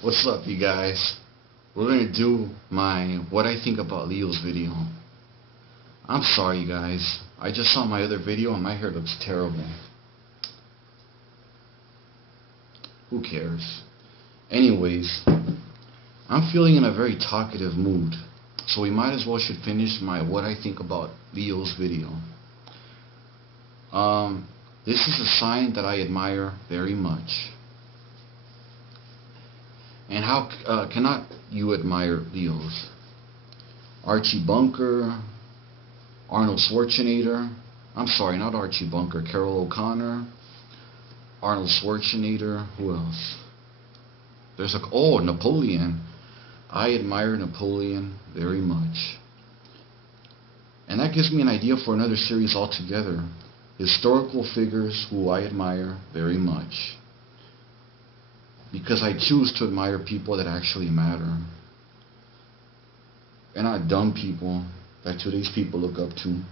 What's up, you guys? We're gonna do my what I think about Leo's video. I'm sorry, you guys. I just saw my other video and my hair looks terrible. Who cares? Anyways, I'm feeling in a very talkative mood, so we might as well should finish my what I think about Leo's video. This is a sign that I admire very much. And how cannot you admire Leos? Archie Bunker, Arnold Schwarzenegger. I'm sorry, not Archie Bunker. Carol O'Connor, Arnold Schwarzenegger. Who else? There's Napoleon. I admire Napoleon very much. And that gives me an idea for another series altogether. Historical figures who I admire very much. Because I choose to admire people that actually matter. And not dumb people that today's people look up to.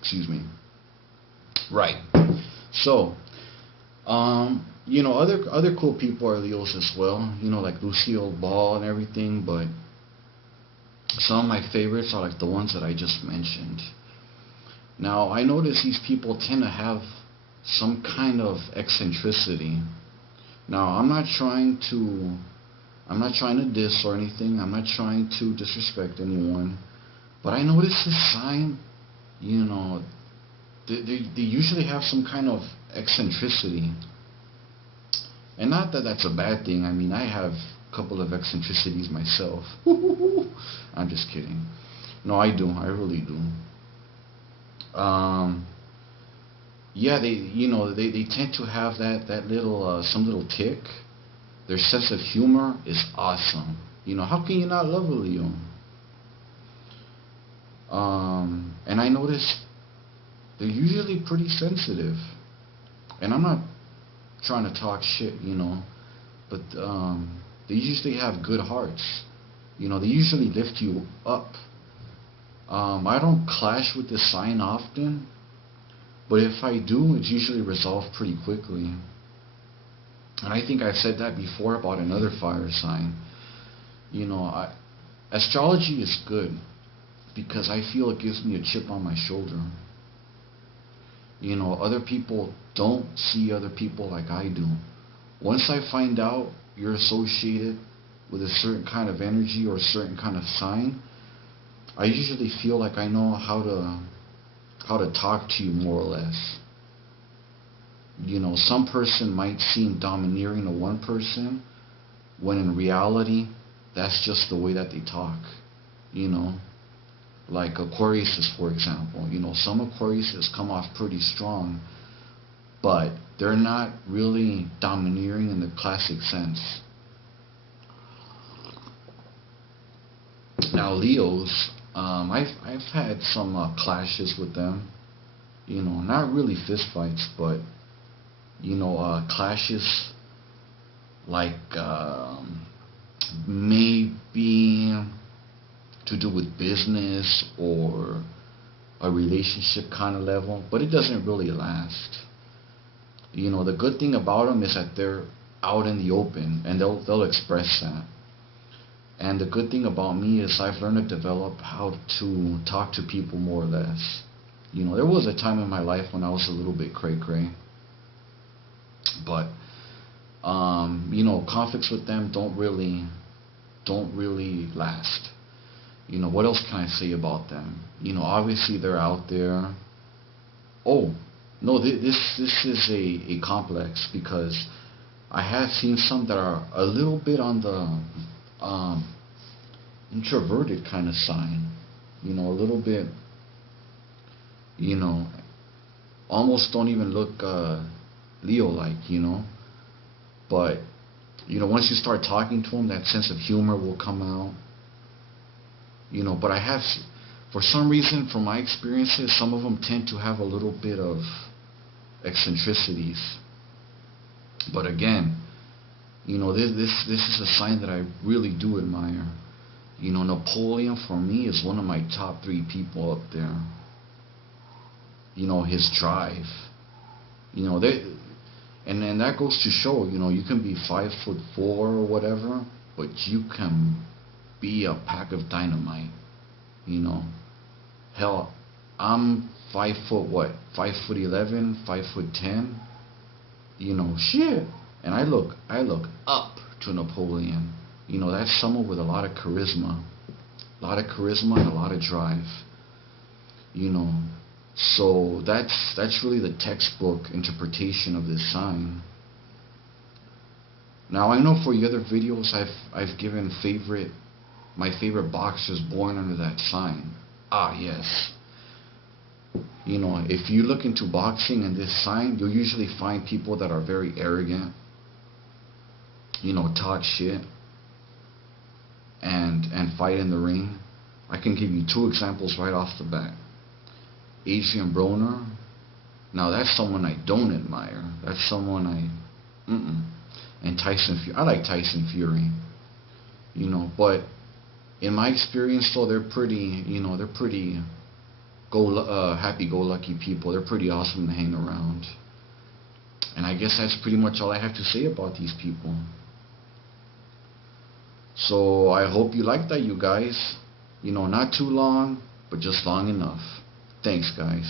Excuse me. Right. So, other cool people are Leos as well. Like Lucille Ball and everything. But some of my favorites are like the ones that I just mentioned. Now, I notice these people tend to have some kind of eccentricity. Now, I'm not trying to diss or anything. I'm not trying to disrespect anyone. But I notice this sign, they usually have some kind of eccentricity. And not that that's a bad thing. I mean, I have a couple of eccentricities myself. I'm just kidding. No, I do. I really do. Yeah, they tend to have that little some little tick. Their sense of humor is awesome. How can you not love a Leo? And I notice they're usually pretty sensitive. And I'm not trying to talk shit, but they usually have good hearts. They usually lift you up. I don't clash with this sign often, but if I do, it's usually resolved pretty quickly. And I think I've said that before about another fire sign. Astrology is good because I feel it gives me a chip on my shoulder. Other people don't see other people like I do. Once I find out you're associated with a certain kind of energy or a certain kind of sign, I usually feel like I know how to talk to you more or less. Some person might seem domineering to one person when in reality that's just the way that they talk. Like Aquariuses, for example. Some Aquariuses come off pretty strong, but they're not really domineering in the classic sense. Now Leos, I've had some clashes with them. Not really fist fights, but clashes like maybe to do with business or a relationship kind of level, but it doesn't really last. The good thing about them is that they're out in the open and they'll express that. And the good thing about me is I've learned to develop how to talk to people more or less. There was a time in my life when I was a little bit cray-cray. But, conflicts with them don't really last. What else can I say about them? Obviously they're out there. Oh, no, this is a complex because I have seen some that are a little bit on the introverted kind of sign, a little bit, almost don't even look Leo-like, but once you start talking to them, that sense of humor will come out, but I have, for some reason, from my experiences, some of them tend to have a little bit of eccentricities, but again, this is a sign that I really do admire. Napoleon for me is one of my top 3 people up there. His drive. And then that goes to show, you know, you can be 5'4" or whatever, but you can be a pack of dynamite, you know. Hell, I'm 5 foot what? 5'11", 5'10", you know, shit. And I look up to Napoleon. You know, that's someone with a lot of charisma. A lot of charisma and a lot of drive. You know. So that's really the textbook interpretation of this sign. Now I know for the other videos I've given my favorite boxers born under that sign. Ah yes. You know, if you look into boxing and this sign, you'll usually find people that are very arrogant, you know, talk shit and fight in the ring. I can give you two examples right off the bat. Adrian Broner. Now that's someone I don't admire. That's someone And Tyson Fury. I like Tyson Fury. You know, but in my experience though, they're pretty, you know, they're pretty happy-go-lucky people. They're pretty awesome to hang around. And I guess that's pretty much all I have to say about these people. So I hope you like that, you guys. You know, not too long, but just long enough. Thanks, guys.